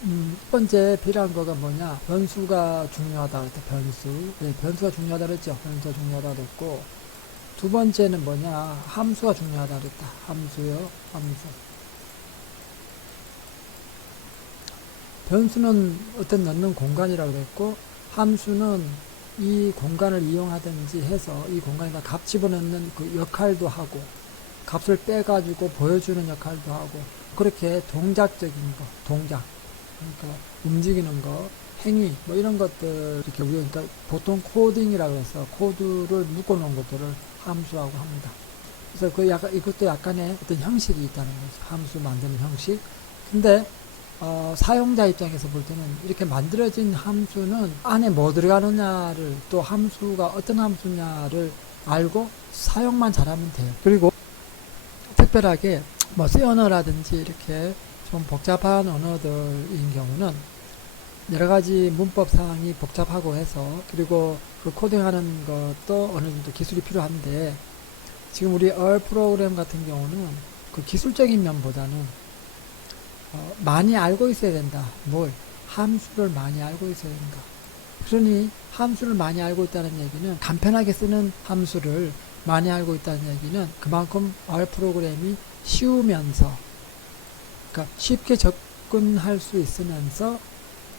첫 번째 필요한 거가 뭐냐? 변수가 중요하다 그랬다. 변수. 네, 변수가 중요하다 그랬죠. 변수가 중요하다 그랬고, 두 번째는 뭐냐? 함수가 중요하다 그랬다. 함수요. 함수. 변수는 어떤 넣는 공간이라고 그랬고, 함수는 이 공간을 이용하든지 해서 이 공간에다 값 집어넣는 그 역할도 하고, 값을 빼가지고 보여주는 역할도 하고, 그렇게 동작적인 거, 동작. 그러니까 움직이는 거, 행위, 뭐 이런 것들, 이렇게 우리가 그러니까 보통 코딩이라고 해서 코드를 묶어놓은 것들을 함수라고 합니다. 그래서 그 약간, 이것도 약간의 어떤 형식이 있다는 거죠. 함수 만드는 형식. 근데, 사용자 입장에서 볼 때는 이렇게 만들어진 함수는 안에 뭐 들어가느냐를 또 함수가 어떤 함수냐를 알고 사용만 잘하면 돼요. 그리고 특별하게 뭐 C 언어라든지 이렇게 좀 복잡한 언어들인 경우는 여러 가지 문법 사항이 복잡하고 해서 그리고 그 코딩하는 것도 어느 정도 기술이 필요한데 지금 우리 R 프로그램 같은 경우는 그 기술적인 면보다는 많이 알고 있어야 된다. 뭘? 함수를 많이 알고 있어야 된다. 그러니 함수를 많이 알고 있다는 얘기는 간편하게 쓰는 함수를 많이 알고 있다는 얘기는 그만큼 R 프로그램이 쉬우면서 그러니까 쉽게 접근할 수 있으면서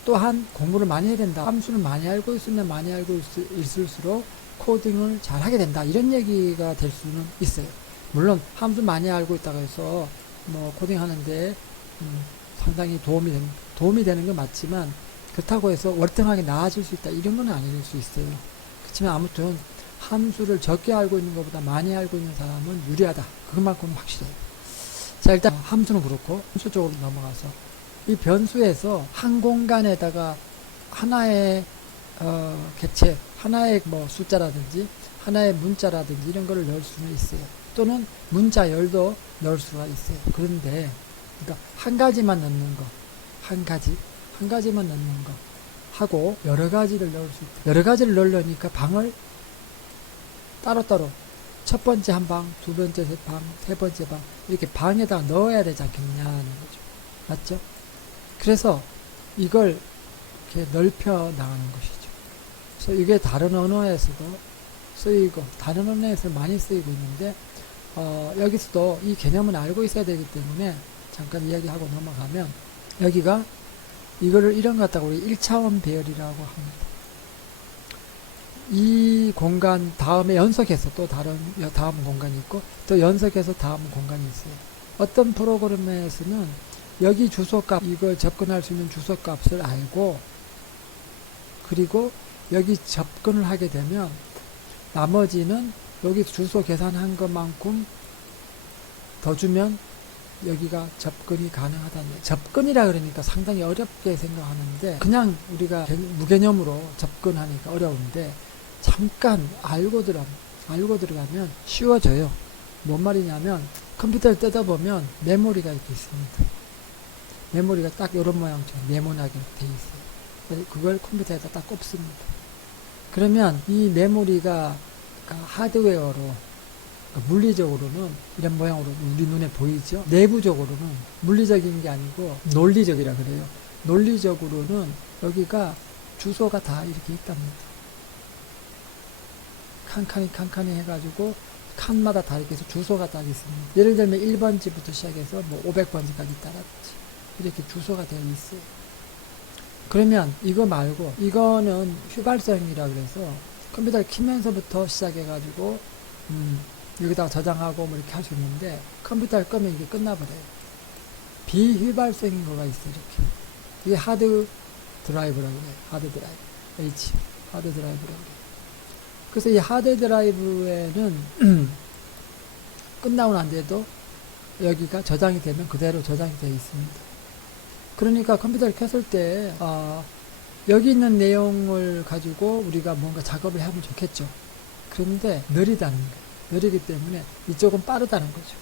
또한 공부를 많이 해야 된다. 함수를 많이 알고 있으면 많이 알고 있을수록 코딩을 잘 하게 된다. 이런 얘기가 될 수는 있어요. 물론 함수 많이 알고 있다고 해서 뭐 코딩 하는데 상당히 도움이 되는 건 맞지만 그렇다고 해서 월등하게 나아질 수 있다. 이런 건 아닐 수 있어요. 그렇지만 아무튼 함수를 적게 알고 있는 것보다 많이 알고 있는 사람은 유리하다. 그것만큼은 확실해요. 자, 일단 함수는 그렇고 함수 쪽으로 넘어가서 이 변수에서 한 공간에다가 하나의 객체, 하나의 뭐 숫자라든지 하나의 문자라든지 이런 거를 넣을 수는 있어요. 또는 문자열도 넣을 수가 있어요. 그런데 그러니까 한 가지만 넣는 거, 한 가지만 넣는 거 하고 여러 가지를 넣을 수 있다. 여러 가지를 넣으려니까 방을 따로따로 첫 번째 한 방, 두 번째 방, 세 번째 방 이렇게 방에다 넣어야 되지 않겠냐는 거죠. 맞죠? 그래서 이걸 이렇게 넓혀 나가는 것이죠. 그래서 이게 다른 언어에서도 쓰이고 다른 언어에서 많이 쓰이고 있는데 여기서도 이 개념은 알고 있어야 되기 때문에 잠깐 이야기하고 넘어가면 여기가 이거를 이런 것 같다고 우리 1차원 배열이라고 합니다. 이 공간 다음에 연속해서 또 다음 공간이 있고 또 연속해서 다음 공간이 있어요. 어떤 프로그램에서는 여기 주소값 이걸 접근할 수 있는 주소값을 알고 그리고 여기 접근을 하게 되면 나머지는 여기 주소 계산한 것만큼 더 주면 여기가 접근이 가능하다는 거예요. 접근이라 그러니까 상당히 어렵게 생각하는데 그냥 우리가 무개념으로 접근하니까 어려운데 잠깐 알고 들어가면 쉬워져요. 뭔 말이냐면 컴퓨터를 뜯어보면 메모리가 이렇게 있습니다. 메모리가 딱 이런 모양처럼 네모나게 돼 있어요. 그걸 컴퓨터에다 딱 꼽습니다. 그러면 이 메모리가 하드웨어로 물리적으로는 이런 모양으로 우리 눈에 보이죠. 내부적으로는 물리적인 게 아니고 논리적이라 그래요. 논리적으로는 여기가 주소가 다 이렇게 있답니다. 칸칸이 해가지고 칸마다 다 이렇게 해서 주소가 딱 있습니다. 예를 들면 1번지부터 시작해서 뭐 500번지까지 있다든지 이렇게 주소가 되어 있어요. 그러면 이거 말고 이거는 휘발성이라 그래서 컴퓨터를 키면서부터 시작해가지고 여기다가 저장하고 뭐 이렇게 할 수 있는데 컴퓨터를 끄면 이게 끝나버려요. 비휘발성인 거가 있어요. 이렇게 이게 하드 드라이브라고 해요. 하드 드라이브 하드 드라이브라고 해요. 그래서 이 하드 드라이브에는 끝나고 난 뒤에도 여기가 저장이 되면 그대로 저장이 되어 있습니다. 그러니까 컴퓨터를 켰을 때 여기 있는 내용을 가지고 우리가 뭔가 작업을 하면 좋겠죠. 그런데 느리다는 거예요. 느리기 때문에 이쪽은 빠르다는 거죠.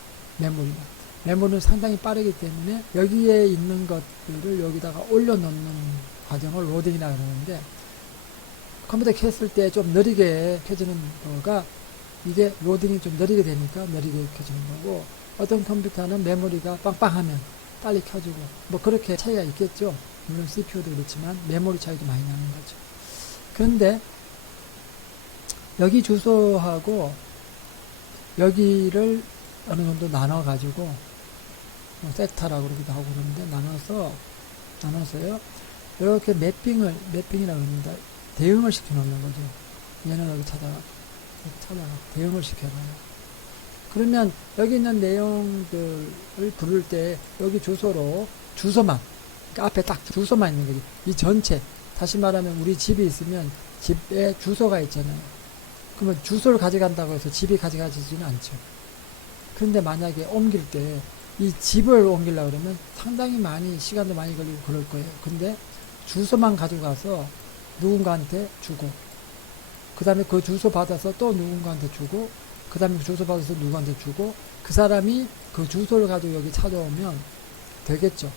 메모리는 상당히 빠르기 때문에 여기에 있는 것들을 여기다가 올려놓는 과정을 로딩이라고 그러는데 컴퓨터 켰을 때 좀 느리게 켜지는 거가 이게 로딩이 좀 느리게 되니까 느리게 켜지는 거고 어떤 컴퓨터는 메모리가 빵빵하면 빨리 켜지고 뭐 그렇게 차이가 있겠죠. 물론 CPU도 그렇지만 메모리 차이도 많이 나는 거죠. 그런데 여기 주소하고 여기를 어느 정도 나눠 가지고 뭐 섹터라고 그러기도 하고 그러는데 나눠서요 이렇게 매핑이라고 합니다. 대응을 시켜 놓는 거죠. 얘는 여기 찾아가 대응을 시켜놔요. 그러면 여기 있는 내용들을 부를 때 여기 주소로 주소만, 그러니까 앞에 딱 주소만 있는 거지. 이 전체, 다시 말하면 우리 집이 있으면 집에 주소가 있잖아요. 그러면 주소를 가져간다고 해서 집이 가져가지지는 않죠. 그런데 만약에 옮길 때 이 집을 옮기려고 그러면 상당히 많이 시간도 많이 걸리고 그럴 거예요. 근데 주소만 가져가서 누군가한테 주고 그 다음에 그 주소 받아서 또 누군가한테 주고 그 다음에 그 주소 받아서 누구한테 주고 그 사람이 그 주소를 가지고 여기 찾아오면 되겠죠.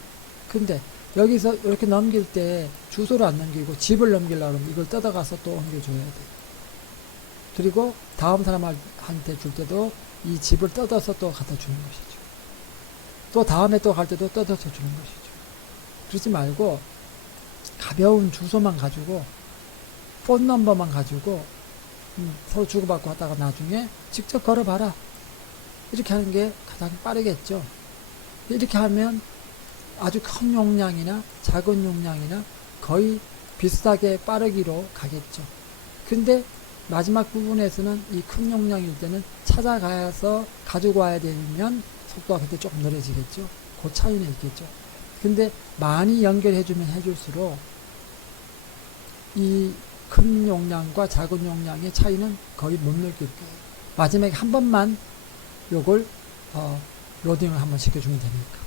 근데 여기서 이렇게 넘길 때 주소를 안 넘기고 집을 넘기려고 하면 이걸 뜯어가서 또 옮겨줘야 돼요. 그리고 다음 사람한테 줄 때도 이 집을 뜯어서 또 갖다 주는 것이죠. 또 다음에 또 갈 때도 뜯어서 주는 것이죠. 그러지 말고 가벼운 주소만 가지고 폰 넘버만 가지고 서로 주고받고 하다가 나중에 직접 걸어봐라. 이렇게 하는 게 가장 빠르겠죠. 이렇게 하면 아주 큰 용량이나 작은 용량이나 거의 비슷하게 빠르기로 가겠죠. 근데 마지막 부분에서는 이 큰 용량일 때는 찾아가서 가지고 와야 되면 속도가 그때 조금 느려지겠죠. 그 차이는 있겠죠. 근데 많이 연결해주면 해줄수록 이 큰 용량과 작은 용량의 차이는 거의 못 느낄 거예요. 마지막에 한 번만 요걸 로딩을 한번 시켜주면 되니까.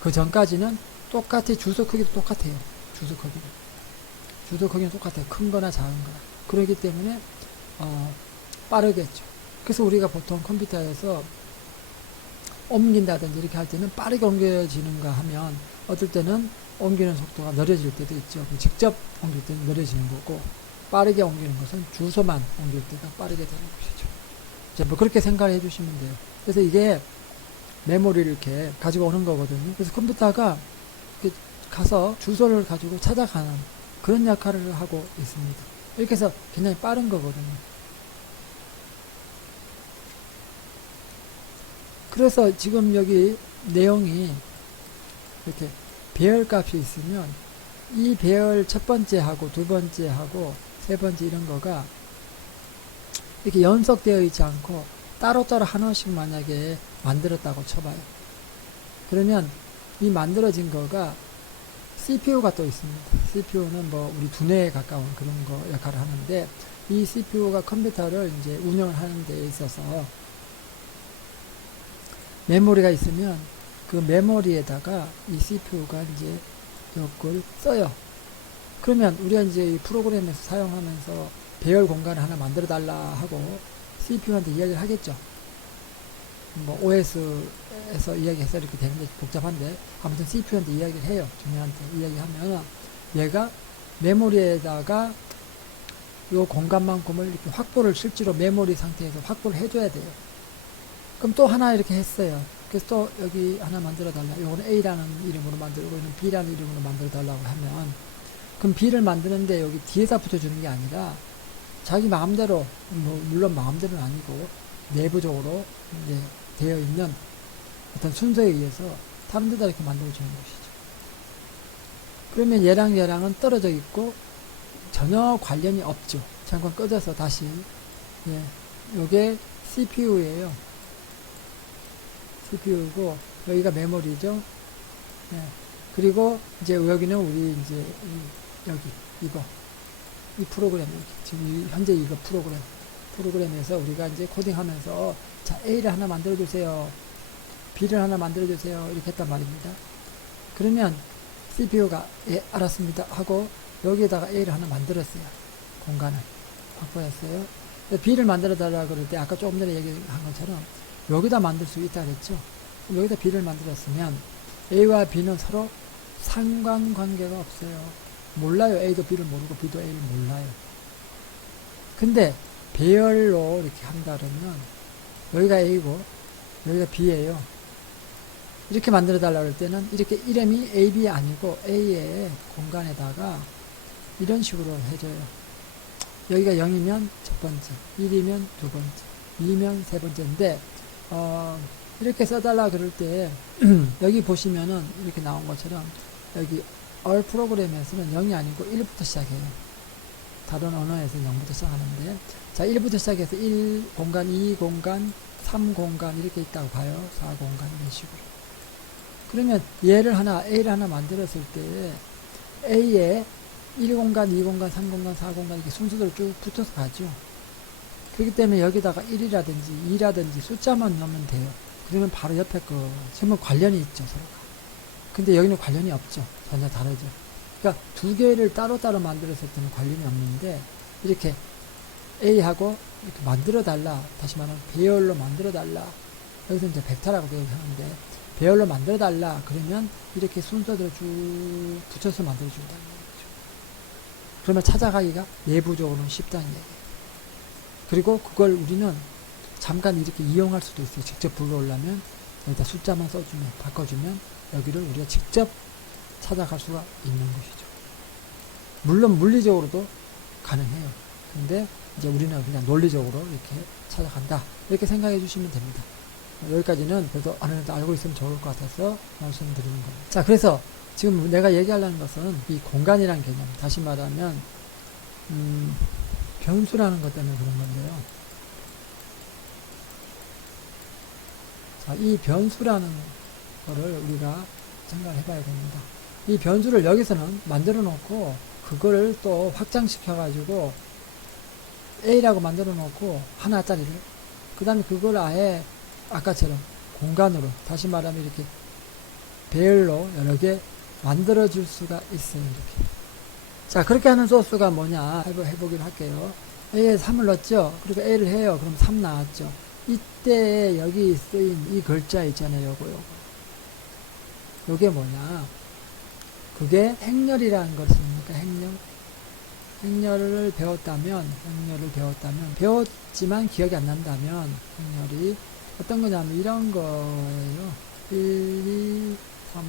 그 전까지는 똑같이 주소 크기도 똑같아요. 주소 크기는 똑같아요. 큰 거나 작은 거나. 그렇기 때문에 빠르겠죠. 그래서 우리가 보통 컴퓨터에서 옮긴다든지 이렇게 할 때는 빠르게 옮겨지는가 하면 어떨 때는 옮기는 속도가 느려질 때도 있죠. 직접 옮길 때는 느려지는 거고 빠르게 옮기는 것은 주소만 옮길 때가 빠르게 되는 것이죠. 이제 뭐 그렇게 생각을 해주시면 돼요. 그래서 이게 메모리를 이렇게 가지고 오는 거거든요. 그래서 컴퓨터가 이렇게 가서 주소를 가지고 찾아가는 그런 역할을 하고 있습니다. 이렇게 해서 굉장히 빠른 거거든요. 그래서 지금 여기 내용이 이렇게 배열값이 있으면 이 배열 첫 번째하고 두 번째하고 세 번째 이런 거가 이렇게 연속되어 있지 않고 따로따로 하나씩 만약에 만들었다고 쳐봐요. 그러면 이 만들어진 거가 CPU가 또 있습니다. CPU는 뭐 우리 두뇌에 가까운 그런 거 역할을 하는데 이 CPU가 컴퓨터를 이제 운영을 하는 데 있어서 메모리가 있으면 그 메모리에다가 이 CPU가 이제 이걸 써요. 그러면 우리가 이제 이 프로그램에서 사용하면서 배열 공간을 하나 만들어 달라 하고 CPU한테 이야기를 하겠죠. 뭐 OS에서 이야기해서 이렇게 되는데 복잡한데 아무튼 CPU한테 이야기를 해요. 중요한테 이야기하면 얘가 메모리에다가 요 공간만큼을 이렇게 확보를 실제로 메모리 상태에서 확보를 해줘야 돼요. 그럼 또 하나 이렇게 했어요. 그래서 또 여기 하나 만들어 달라. 요거는 A라는 이름으로 만들고 이거는 B라는 이름으로 만들어 달라고 하면 그럼 B를 만드는데 여기 뒤에다 붙여주는 게 아니라 자기 마음대로 뭐 물론 마음대로는 아니고 내부적으로 이제 되어 있는 어떤 순서에 의해서 다른 데다 이렇게 만들어주는 것이죠. 그러면 얘랑은 떨어져 있고 전혀 관련이 없죠. 잠깐 꺼져서 다시 요게 CPU예요. CPU고 여기가 메모리죠. 그리고 이제 여기는 우리 이제 여기 이 프로그램 지금 현재 이거 프로그램에서 우리가 이제 코딩하면서 자 A를 하나 만들어 주세요. B를 하나 만들어 주세요. 이렇게 했단 말입니다. 그러면 CPU가 알았습니다 하고 여기에다가 A를 하나 만들었어요. 공간을 확보했어요. B를 만들어 달라고 그럴 때 아까 조금 전에 얘기한 것처럼 여기다 만들 수 있다 그랬죠. 여기다 B를 만들었으면 A와 B는 서로 상관관계가 없어요. 몰라요. A도 B를 모르고 B도 A를 몰라요. 근데 배열로 이렇게 한다 그러면 여기가 A고 여기가 B예요. 이렇게 만들어 달라고 할 때는 이렇게 이름이 A, B 아니고 A의 공간에다가 이런 식으로 해줘요. 여기가 0이면 첫 번째, 1이면 두 번째, 2면 세 번째인데, 이렇게 써달라 그럴 때, 여기 보시면은 이렇게 나온 것처럼, 여기 all 프로그램에서는 0이 아니고 1부터 시작해요. 다른 언어에서 0부터 시작하는데, 자, 1부터 시작해서 1 공간, 2 공간, 3 공간 이렇게 있다고 봐요. 4 공간 이런 식으로. 그러면 얘를 하나, A를 하나 만들었을 때, A에 1공간, 2공간, 3공간, 4공간 이렇게 순서대로 쭉 붙어서 가죠. 그렇기 때문에 여기다가 1이라든지 2라든지 숫자만 넣으면 돼요. 그러면 바로 옆에 거, 지금 관련이 있죠, 서로가. 근데 여기는 관련이 없죠. 전혀 다르죠. 그러니까 두 개를 따로따로 만들었을 때는 관련이 없는데, 이렇게 A하고 이렇게 만들어달라. 다시 말하면 배열로 만들어달라. 여기서 이제 벡터라고 얘기하는데, 배열로 만들어달라. 그러면 이렇게 순서대로 쭉 붙여서 만들어준다는 거죠. 그러면 찾아가기가 내부적으로는 쉽다는 얘기예요. 그리고 그걸 우리는 잠깐 이렇게 이용할 수도 있어요. 직접 불러오려면 여기다 숫자만 써주면, 바꿔주면 여기를 우리가 직접 찾아갈 수가 있는 것이죠. 물론 물리적으로도 가능해요. 근데 이제 우리는 그냥 논리적으로 이렇게 찾아간다. 이렇게 생각해 주시면 됩니다. 여기까지는 그래도 어느 정도 알고 있으면 좋을 것 같아서 말씀드리는 겁니다. 자, 그래서 지금 내가 얘기하려는 것은 이 공간이라는 개념, 다시 말하면 변수라는 것 때문에 그런 건데요. 자, 이 변수라는 거를 우리가 생각을 해봐야 됩니다. 이 변수를 여기서는 만들어 놓고 그거를 또 확장시켜 가지고 A라고 만들어 놓고 하나짜리를, 그 다음에 그걸 아예 아까처럼 공간으로, 다시 말하면 이렇게 배열로 여러 개 만들어 줄 수가 있어요. 이렇게. 자, 그렇게 하는 소스가 뭐냐 해보기로 할게요. A에 3을 넣었죠. 그리고 A를 해요. 그럼 3 나왔죠. 이때 여기 쓰인 이 글자 있잖아요. 요거 요게 뭐냐, 그게 행렬이라는 것입니까? 행렬을 배웠다면 배웠지만 기억이 안 난다면 행렬이 어떤 거냐면 이런 거예요. 1, 2, 3,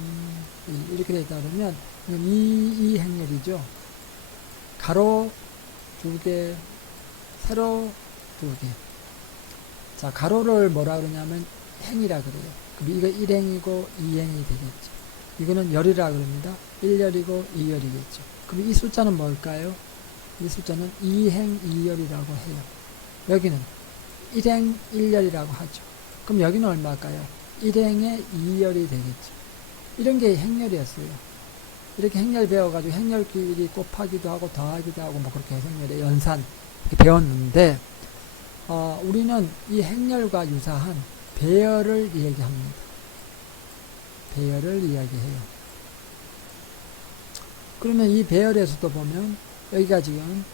1 이렇게 되어 있다 그러면 이 행렬이죠. 가로 2개, 세로 2개. 자, 가로를 뭐라 그러냐면 행이라 그래요. 그럼 이거 1행이고 2행이 되겠죠. 이거는 열이라 그럽니다. 1열이고 2열이겠죠. 그럼 이 숫자는 뭘까요? 이 숫자는 2행 2열이라고 해요. 여기는 1행 1열이라고 하죠. 그럼 여기는 얼마일까요? 1행에 2열이 되겠죠. 이런 게 행렬이었어요. 이렇게 행렬 배워가지고 행렬끼리 곱하기도 하고 더하기도 하고 뭐 그렇게 행렬의 연산 이렇게 배웠는데, 우리는 이 행렬과 유사한 배열을 이야기합니다. 배열을 이야기해요. 그러면 이 배열에서도 보면 여기가 지금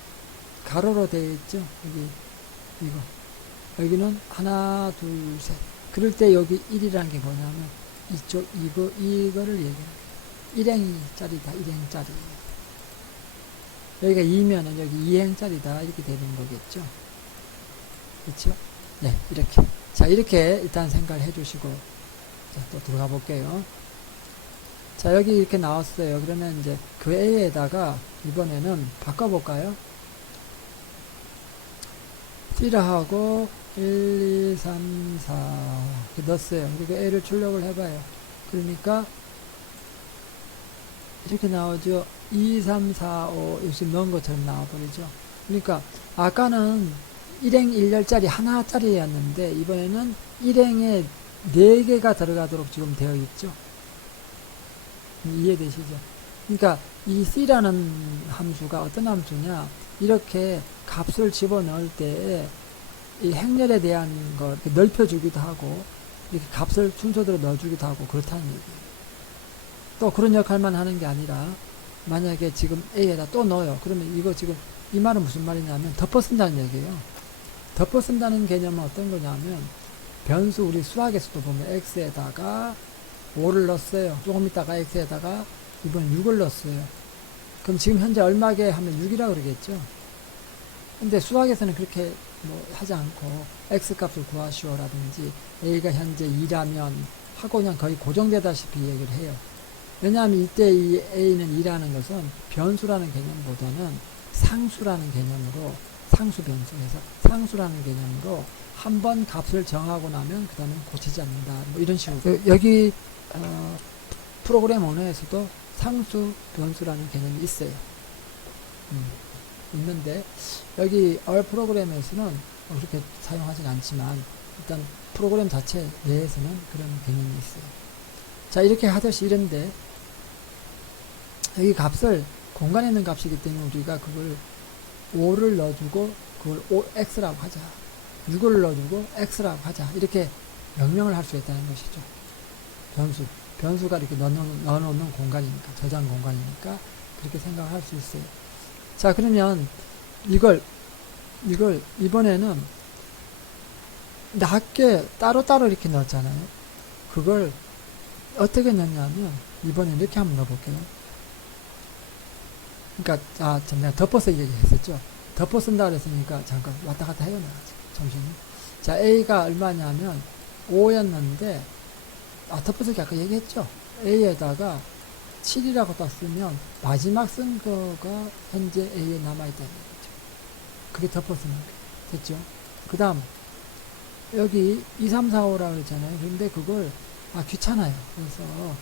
가로로 되어 있죠. 여기 이거, 여기는 하나 둘 셋. 그럴 때 여기 1이라는 게 뭐냐면 이쪽 이거를 얘기해요. 1행짜리다 1행짜리. 여기가 2면은 여기 2행짜리다 이렇게 되는 거겠죠. 그렇죠? 네, 이렇게. 자, 이렇게 일단 생각을 해주시고, 자, 또 들어가 볼게요. 자, 여기 이렇게 나왔어요. 그러면 이제 그 A에다가 이번에는 바꿔볼까요? C라하고 1, 2, 3, 4 이렇게 넣었어요. 그리고 A를 출력을 해봐요. 그러니까 이렇게 나오죠. 2, 3, 4, 5 이렇게 넣은 것처럼 나와버리죠. 그러니까 아까는 1행 1열짜리 하나짜리였는데 이번에는 1행에 4개가 들어가도록 지금 되어 있죠. 이해되시죠? 그러니까 이 C라는 함수가 어떤 함수냐, 이렇게 값을 집어넣을 때 이 행렬에 대한 걸 이렇게 넓혀주기도 하고 이렇게 값을 순서대로 넣어주기도 하고 그렇다는 얘기예요. 또 그런 역할만 하는 게 아니라 만약에 지금 A에다 또 넣어요. 그러면 이거 지금 이 말은 무슨 말이냐면 덮어 쓴다는 얘기예요. 덮어 쓴다는 개념은 어떤 거냐면, 변수 우리 수학에서도 보면 x에다가 5를 넣었어요. 조금 있다가 x에다가 이번 6을 넣었어요. 그럼 지금 현재 얼마게 하면 6이라 그러겠죠. 근데 수학에서는 그렇게 뭐 하지 않고 x 값을 구하시오라든지 A가 현재 2라면 하고 그냥 거의 고정되다시피 얘기를 해요. 왜냐하면 이때 이 A는 2라는 것은 변수라는 개념보다는 상수라는 개념으로, 상수 변수에서 상수라는 개념으로 한 번 값을 정하고 나면 그 다음에 고치지 않는다. 뭐 이런 식으로. 여기 프로그램 언어에서도 상수 변수라는 개념이 있어요. 있는데 여기 R 프로그램에서는 그렇게 사용하진 않지만 일단 프로그램 자체 내에서는 그런 개념이 있어요. 자, 이렇게 하듯이 이런데 여기 값을 공간에 있는 값이기 때문에 우리가 그걸 5를 넣어주고 그걸 x라고 하자, 6을 넣어주고 x라고 하자, 이렇게 명령을 할 수 있다는 것이죠. 변수가 이렇게 넣어놓는 공간이니까, 저장 공간이니까 그렇게 생각할 수 있어요. 자, 그러면 이걸 이번에는 낮게 따로따로 이렇게 넣었잖아요. 그걸 어떻게 넣냐면 이번에 이렇게 한번 넣어볼게요. 그러니까 내가 덮어서 얘기했었죠. 덮어 쓴다 그랬으니까 잠깐 왔다 갔다 해요. 정신이. 자, A가 얼마냐면 5였는데 덮어쓰기 아까 얘기했죠. A에다가 7이라고 딱 쓰면 마지막 쓴 거가 현재 A에 남아있다는 거죠. 그게 덮어쓰는 거예요. 됐죠? 그 다음 여기 2, 3, 4, 5라고 그랬잖아요. 근데 그걸 귀찮아요. 그래서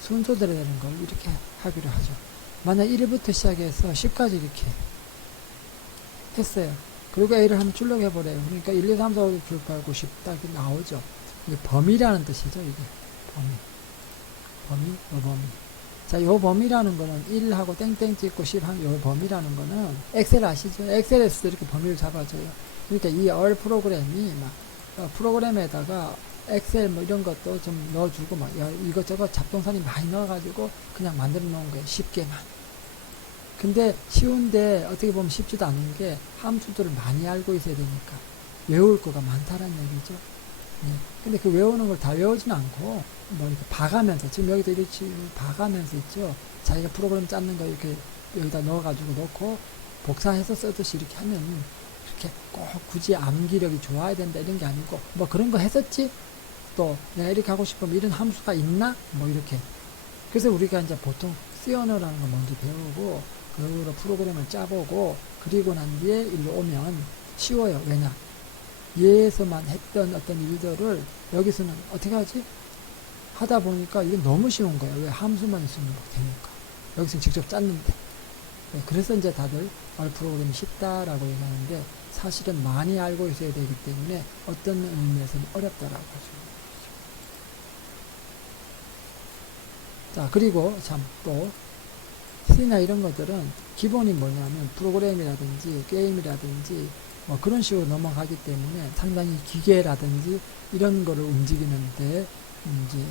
순서대로 되는 걸 이렇게 하기로 하죠. 만약 1부터 시작해서 10까지 이렇게 했어요. 그리고 A를 한번 출력해버려요. 그러니까 1, 2, 3, 4, 5 줄 깔고 10 딱 나오죠. 이게 범위라는 뜻이죠. 이게 범위. 자, 요 범위라는 거는 1하고 땡땡 찍고 10 하면 요 범위라는 거는 엑셀 아시죠? 엑셀에서도 이렇게 범위를 잡아줘요. 그러니까 이 R 프로그램이 프로그램에다가 엑셀 뭐 이런 것도 좀 넣어주고 이것저것 잡동사니 많이 넣어가지고 그냥 만들어 놓은 거예요. 쉽게만. 근데 쉬운데 어떻게 보면 쉽지도 않은 게 함수들을 많이 알고 있어야 되니까 외울 거가 많다는 얘기죠. 네. 근데 그 외우는 걸 다 외우진 않고 뭐 이렇게 봐가면서, 지금 여기도 이렇게 봐가면서 있죠. 자기가 프로그램 짰는 거 이렇게 여기다 넣어가지고 넣고 복사해서 쓰듯이 이렇게 하면 이렇게 꼭 굳이 암기력이 좋아야 된다 이런 게 아니고 뭐 그런 거 했었지? 또 내가 이렇게 하고 싶으면 이런 함수가 있나? 뭐 이렇게. 그래서 우리가 이제 보통 C 언어라는 거 먼저 배우고 그걸로 프로그램을 짜보고 그리고 난 뒤에 일로 오면 쉬워요. 왜냐? 얘에서만 했던 어떤 일들을 여기서는 어떻게 하지? 하다 보니까 이게 너무 쉬운 거예요. 왜? 함수만 있으면 되니까. 여기서 직접 짰는데. 네, 그래서 이제 다들 R 프로그램이 쉽다라고 얘기하는데 사실은 많이 알고 있어야 되기 때문에 어떤 의미에서는 어렵다라고 하죠. 자, 그리고 참 또 C나 이런 것들은 기본이 뭐냐면 프로그램이라든지 게임이라든지 뭐 그런 식으로 넘어가기 때문에 상당히 기계라든지 이런 거를 움직이는데 이제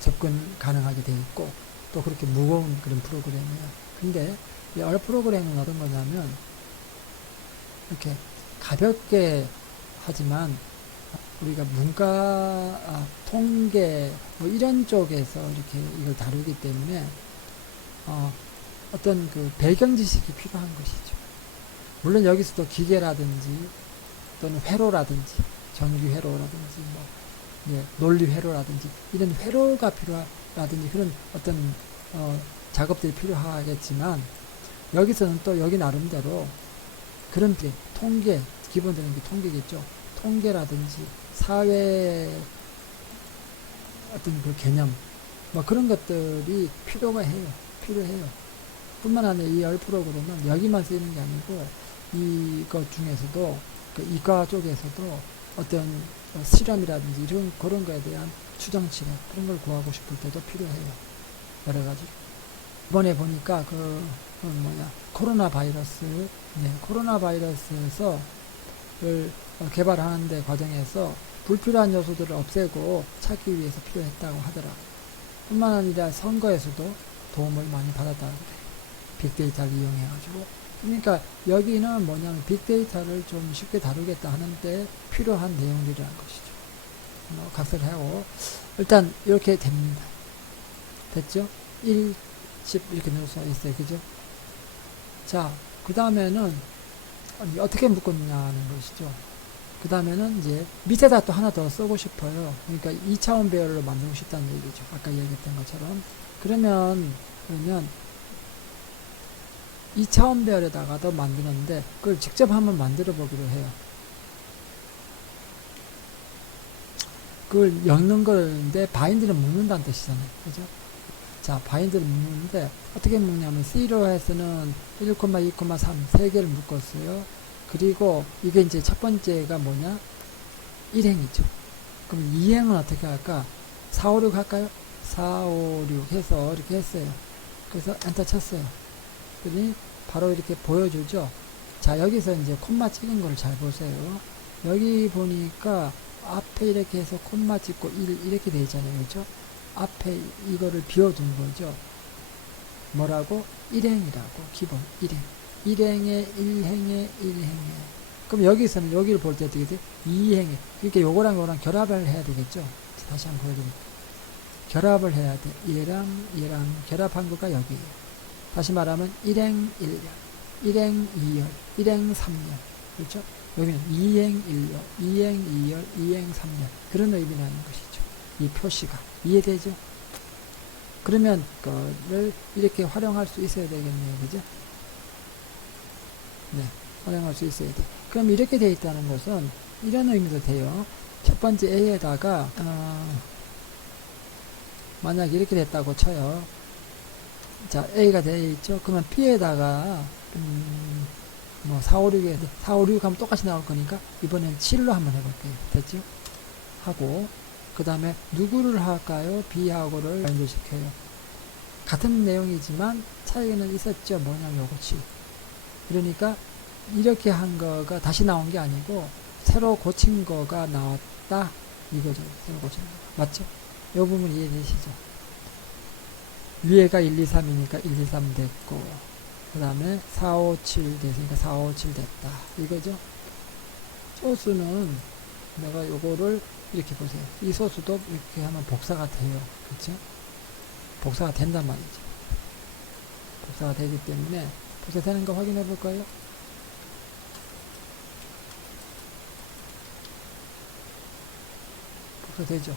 접근 가능하게 돼 있고 또 그렇게 무거운 그런 프로그램이에요. 근데 이 R 프로그램은 어떤 거냐면 이렇게 가볍게 하지만 우리가 문과, 통계 뭐 이런 쪽에서 이렇게 이걸 다루기 때문에 어떤 그 배경 지식이 필요한 것이죠. 물론 여기서도 기계라든지 또는 회로라든지 전기 회로라든지 뭐 논리 회로라든지 이런 회로가 필요하라든지 그런 어떤 작업들이 필요하겠지만 여기서는 또 여기 나름대로 그런 통계, 기본적인 게 통계겠죠. 통계라든지 사회 어떤 그 개념 뭐 그런 것들이 필요해요. 뿐만 아니라 이 R 프로그램은 여기만 쓰이는 게 아니고 이것 중에서도 그 이과 쪽에서도 어떤 실험이라든지 이런 그런 거에 대한 추정치료 그런 걸 구하고 싶을 때도 필요해요. 여러 가지. 이번에 보니까 코로나 바이러스, 코로나 바이러스에서 개발하는 데 과정에서 불필요한 요소들을 없애고 찾기 위해서 필요했다고 하더라고요. 뿐만 아니라 선거에서도 도움을 많이 받았다고 그래요. 빅데이터를 이용해가지고. 그러니까 여기는 뭐냐면 빅데이터를 좀 쉽게 다루겠다 하는데 필요한 내용들이라는 것이죠. 각색을 하고 일단 이렇게 됩니다. 됐죠? 1, 10 이렇게 넣을 수 있어요. 그죠? 자, 그 다음에는 어떻게 묶었냐는 것이죠. 그 다음에는 이제 밑에다 또 하나 더 쓰고 싶어요. 그러니까 2차원 배열로 만들고 싶다는 얘기죠. 아까 얘기했던 것처럼. 그러면 2차원 배열에다가 더 만드는데 그걸 직접 한번 만들어 보기로 해요. 그걸 엮는 건데 바인드를 묶는다는 뜻이잖아요. 그죠? 자, 바인드를 묶는데 어떻게 묶냐면 C로에서는 1, 2, 3 세 개를 묶었어요. 그리고 이게 이제 첫 번째가 뭐냐? 1행이죠. 그럼 2행은 어떻게 할까? 4, 5, 6 할까요? 4, 5, 6 해서 이렇게 했어요. 그래서 엔터 쳤어요. 그러니 바로 이렇게 보여주죠. 자, 여기서 이제 콤마 찍은 걸 잘 보세요. 여기 보니까 앞에 이렇게 해서 콤마 찍고 1 이렇게 돼 있잖아요. 그죠? 앞에 이거를 비워둔 거죠. 뭐라고? 1행이라고. 기본 1행. 1행에 1행에 1행에. 그럼 여기서는 여기를 볼 때 어떻게 돼? 2행에. 그러니까 요거랑 요거랑 결합을 해야 되겠죠. 다시 한번 보여드릴게요. 결합을 해야 돼. 얘랑 결합한 거가 여기에요. 다시 말하면 1행 1열, 1행 2열, 1행 3열. 그렇죠? 여기는 2행 1열, 2행 2열, 2행 3열. 그런 의미라는 것이죠. 이 표시가. 이해되죠? 그러면 그걸 이렇게 활용할 수 있어야 되겠네요. 그죠? 네. 활용할 수 있어야 돼. 그럼 이렇게 돼 있다는 것은 이런 의미도 돼요. 첫 번째 A에다가 만약 이렇게 됐다고 쳐요. 자, A가 되어 있죠. 그러면 B에다가 뭐 4, 5, 6에 4, 5, 6 하면 똑같이 나올 거니까 이번엔 7로 한번 해볼게요. 됐죠? 하고 그 다음에 누구를 할까요? B하고를 연결시켜요. 같은 내용이지만 차이는 있었죠. 뭐냐면 요거지. 그러니까 이렇게 한 거가 다시 나온 게 아니고 새로 고친 거가 나왔다 이거죠. 새로 고친 거. 맞죠? 이 부분 이해되시죠? 위에가 1, 2, 3이니까 1, 2, 3 됐고 그 다음에 4, 5, 7 됐으니까 4, 5, 7 됐다 이거죠. 소수는 내가 요거를 이렇게 보세요. 이 소수도 이렇게 하면 복사가 돼요. 그렇죠? 복사가 된단 말이죠. 복사가 되기 때문에 복사되는 거 확인해 볼까요? 복사되죠?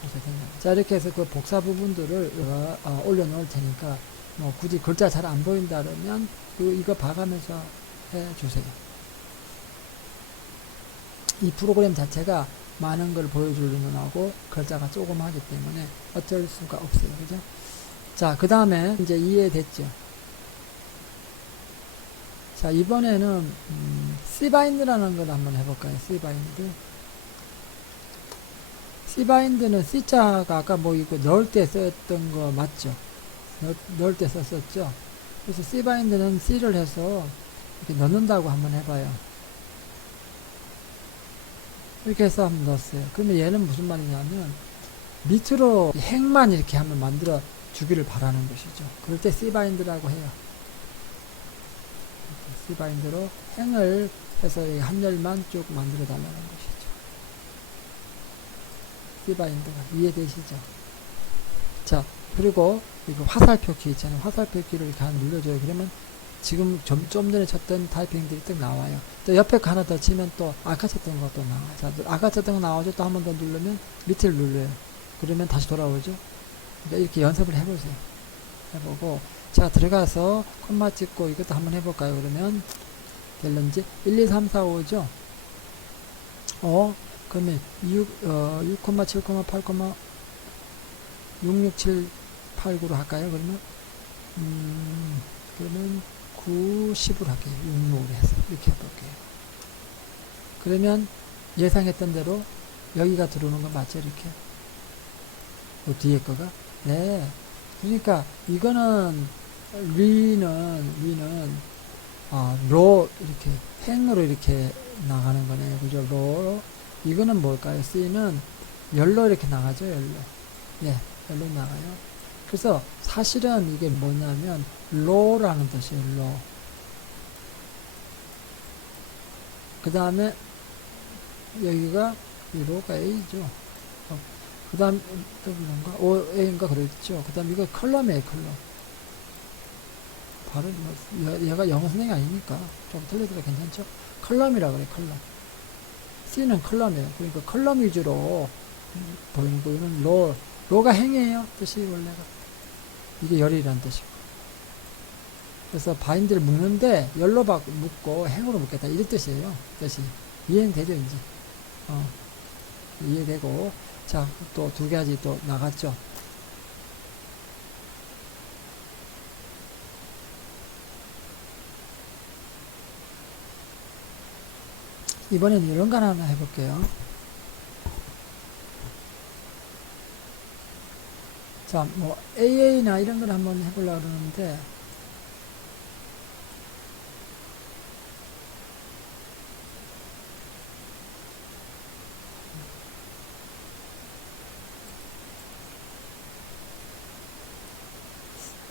복사된다. 자, 이렇게 해서 그 복사 부분들을 올려놓을 테니까 뭐 굳이 글자 잘 안 보인다 그러면 이거 봐가면서 해주세요. 이 프로그램 자체가 많은 걸 보여주려는 하고 글자가 조금 하기 때문에 어쩔 수가 없어요. 그죠? 자, 그 다음에 이제 이해됐죠? 자, 이번에는 C바인드라는 걸 한번 해볼까요? C바인드. C바인드는 C자가 아까 뭐 이거 넣을 때 썼던 거 맞죠? 넣을 때 썼었죠? 그래서 C바인드는 C를 해서 이렇게 넣는다고 한번 해봐요. 이렇게 해서 한번 넣었어요. 그러면 얘는 무슨 말이냐면 밑으로 행만 이렇게 한번 만들어 주기를 바라는 것이죠. 그럴 때 C바인드라고 해요. C바인드로 행을 해서 한 열만 쭉 만들어 달라는 것이죠. C바인드가 이해되시죠? 자, 그리고 이거 화살표 키 있잖아요. 화살표 키를 이렇게 하나 눌러줘요. 그러면 지금 좀 전에 쳤던 타이핑들이 딱 나와요. 또 옆에 거 하나 더 치면 또 아까 쳤던 것도 나와요. 자, 아까 쳤던 거 나오죠? 또 한 번 더 누르면 밑을 눌러요. 그러면 다시 돌아오죠? 그러니까 이렇게 연습을 해보세요. 해보고 자, 들어가서 콤마 찍고 이것도 한번 해볼까요? 그러면 될런지 1, 2, 3, 4, 5죠? 그러면 6, 7, 8, 6, 6, 7, 8, 9로 할까요? 그러면 9, 10으로 할게요. 6, 6으로 해서 이렇게 해볼게요. 그러면 예상했던 대로 여기가 들어오는 거 맞죠? 이렇게 뒤에 거가 네. 그러니까 이거는 리는 로 이렇게 행으로 이렇게 나가는 거네요. 그죠? 로 이거는 뭘까요? C는 열로 이렇게 나가죠. 열로. 예, 열로 나가요. 그래서 사실은 이게 뭐냐면 로라는 뜻이에요. 로. 그 다음에 여기가 이 로가 A죠. 그 다음 W인가? OA인가 그랬죠. 그 다음 이거 컬럼이에요. 컬럼. 발음 얘가 영어 선생이 아니니까 좀 틀려도 괜찮죠? 컬럼이라 그래. 컬럼. C는 컬럼이에요. 그러니까 컬럼 위주로 보이는 거. 이는 로가 행이에요. 뜻이 원래가. 이게 열이라는 뜻이고. 그래서 바인드를 묶는데 열로 묶고 행으로 묶겠다. 이런 뜻이에요. 뜻이. 이해되죠, 이제. 이해되고. 자, 또 두 가지 또 나갔죠. 이번에는 이런 거 하나 해볼게요. 자, 뭐, AA나 이런 걸 한번 해보려고 그러는데,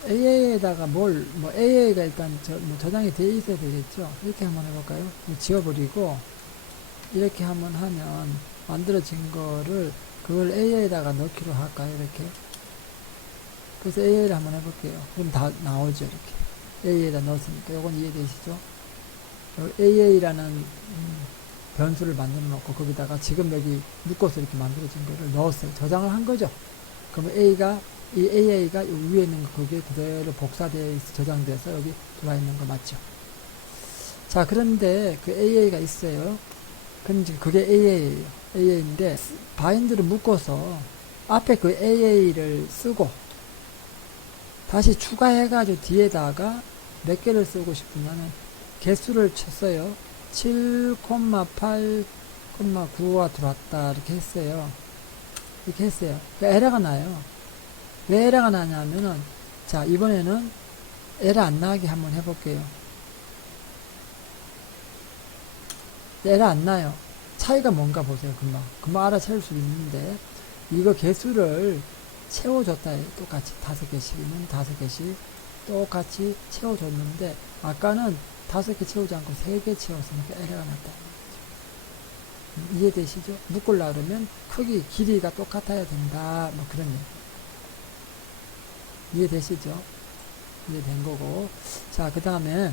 AA에다가 뭐 AA가 일단 저장이 되어 있어야 되겠죠. 이렇게 한번 해볼까요? 지워버리고, 이렇게 한번 하면, 만들어진 거를, 그걸 AA에다가 넣기로 할까요? 이렇게. 그래서 AA를 한번 해볼게요. 그럼 다 나오죠, 이렇게. AA에다 넣었으니까. 요건 이해되시죠? AA라는, 변수를 만들어 놓고, 거기다가 지금 여기 묶어서 이렇게 만들어진 거를 넣었어요. 저장을 한 거죠. 그러면 이 AA가 위에 있는 거 거기에 그대로 복사되어 저장돼서 여기 들어와 있는 거 맞죠? 자, 그런데 그 AA가 있어요. 근데 그게 AA예요. AA인데 바인드를 묶어서 앞에 그 AA를 쓰고 다시 추가해가지고 뒤에다가 몇 개를 쓰고 싶으면은 개수를 쳤어요. 7,8,9가 들어왔다 이렇게 했어요. 이렇게 했어요. 그러니까 에러가 나요. 왜 에러가 나냐면은, 자, 이번에는 에러 안 나게 한번 해볼게요. 에러 안 나요. 차이가 뭔가 보세요. 금방 알아차릴 수 있는데, 이거 개수를 채워줬다. 똑같이 5개씩이면 5개씩 똑같이 채워줬는데, 아까는 5개 채우지 않고 3개 채웠으니까 에러가 났다. 이해되시죠? 묶으려고 그러면 크기, 길이가 똑같아야 된다. 뭐 그런 얘기. 이해되시죠? 이해된 거고. 자, 그 다음에